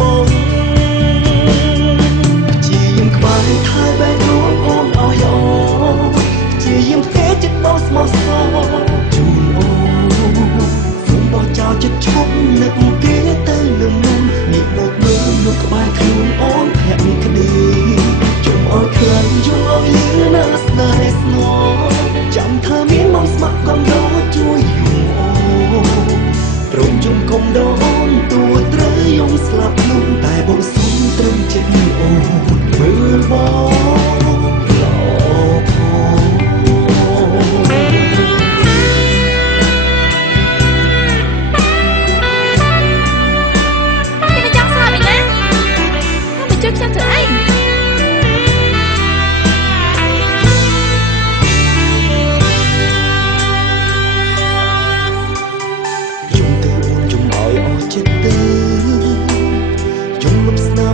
បងជាយើងខ្វាយថើបែរដួងអូនឲ្យល្អជាយើងទេចិត្តបងស្មោះសរជូនអូសូមបោះចោលចិត្តឈប់នឹកគេទៅនឹងមុំនេះមកមើលនោះក្បែរខ្លួនអូនភក្តីក្តីជុំឲ្យខ្លាំងយំឲ្យលឺណាស្នេហ៍ស្នងចាំថាមានមកស្ម័គ្រកំដោជួយយំអូព្រមជុំកុំដោអូនទួត្រូវយំស្លាប់នោះតែបងសុំត្រឹមចិត្តអូនមើលបងល្អ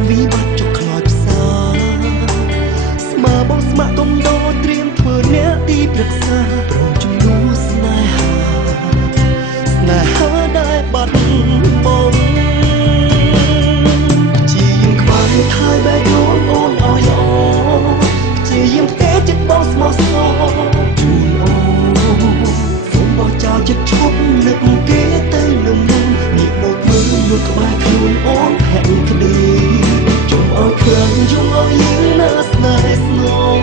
វិបត្តិចុកខ្លោចផ្សាស្មាបងស្មាក់កុំដោត្រៀមធ្វើអ្នកទីប្រឹក្សាព្រមជំនួសស្នេហាដែលបាត់បង់ជាយើងខ្វាយថើបែរដួងអូនឲ្យល្អជាយើងទេចិត្តបងស្មោះសរជូនអូសូមបោះចោលចិត្តឈប់នឹកគេទៅនឹងមុំនេះមកមើលនោះក្បែរខ្លួនអូនភក្តីក្តីជុំឲ្យខ្លាំងយំឲ្យលឺណាស្នេហ៍ស្នង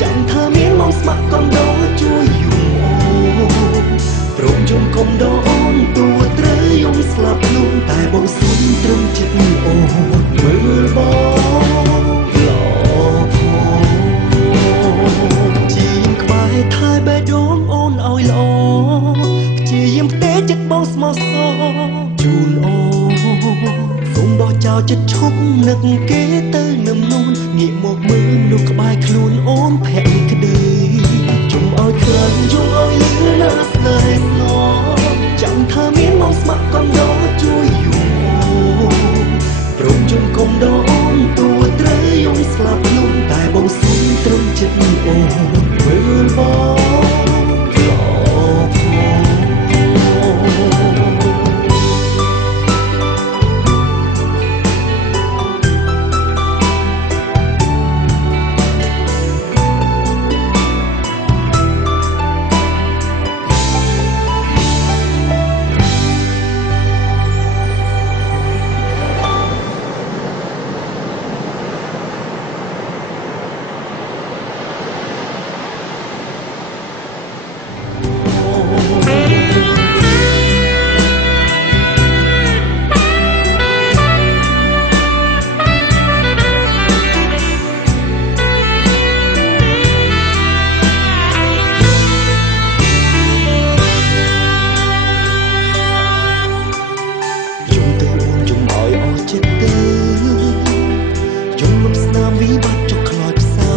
ចាំថាមានមកស្ម័គ្រកំដោជួយយំអូព្រមជុំកុំដោអូនទួត្រូវយំស្លាប់នោះតែបងសុំត្រឹមចិត្តអូនមើលបងល្អជាយើងក្បែរថើបែរដួងអូនឲ្យល្អជាយើងផ្ទេចិត្តបងស្មោះសរជូនអូសូមបោះចោលចិត្តឈប់នឹកគេទៅនឹមនួនងាកមកមើលមនុស្សក្បែរខ្លួនអូនភក្តីក្តីជុំឲ្យខ្លាំងយំឲ្យលឺណាស្នេហ៍ស្នងចាំថាមានមកស្ម័គ្រកំដោជួយយំអូព្រមជុំកុំដោអូនទួត្រូវយំស្លាប់នោះតែបងសុំត្រឹមចិត្តអូនមើលបងវិបត្តិចុកខ្លោចផ្សា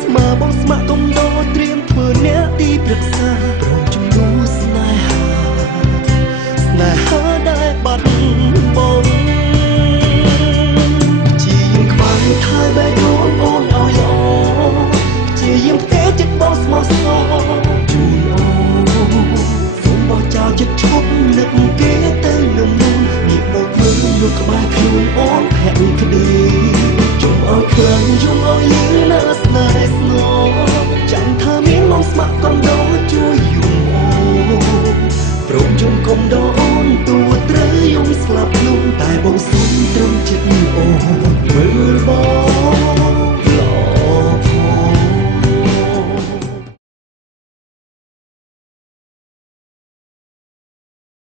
ស្មាបងស្មាក់កុំដោត្រៀមធ្វើអ្នកទីប្រឹក្សាព្រមជំនួសស្នេហាដែលបាត់បង់ជាយើងខ្វាយថើបែរដួងអូនឲ្យល្អជាយើងទេចិត្តបងស្មោះសរជូនអូសូមបោះចោលចិត្តឈប់នឹកគេទៅនឹងមុំនេះមកមើលនោះក្បែរខ្លួនអូនភក្តីក្តីជុំឲ្យខ្លាំងយំឲ្យលឺណាស្នេហ៍ស្នង